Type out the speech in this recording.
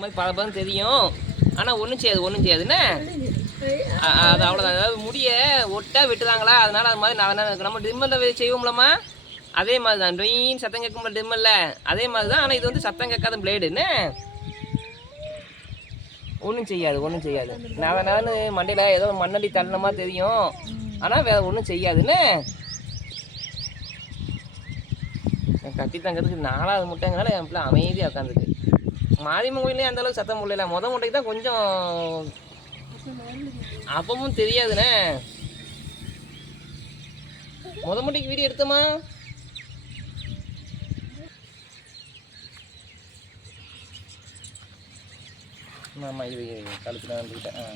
மாதிரி பதப்பதம் தெரியும். ஆனால் ஒன்றும் செய்யாதுன்னு அது அவ்வளோதான். அதாவது முடிய ஒட்டா வெட்டுறாங்களா, அதனால அது மாதிரி நம்ம டிம்மரில் செய்வோம்லம்மா, அதே மாதிரி தான். டொயின்னு சத்தம் கேட்கும்போது டிம்மரில் அதே மாதிரி தான். ஆனால் இது வந்து சத்தம் கேட்காத பிளேடுன்னு ஒன்றும் செய்யாது. நான் மண்டையில் ஏதோ மண்ணடி தள்ளினமா தெரியும், ஆனால் வேறு ஒன்றும் செய்யாதுன்னு. கட்டி தங்கிறதுக்கு 4வது முட்டைங்கனால என் பிள்ளை அமைதியாக உட்காந்துருக்கு. மாரியம்மன் கோயிலே அந்த அளவுக்கு சத்தம் போடல. முட்டைக்கு தான் கொஞ்சம் அப்பவும் தெரியாதுண்ணே. முட்டைக்கு வீடியோ எடுத்தோமா? ஆமாம், இது கழுத்துல வந்துக்கிட்டேன்.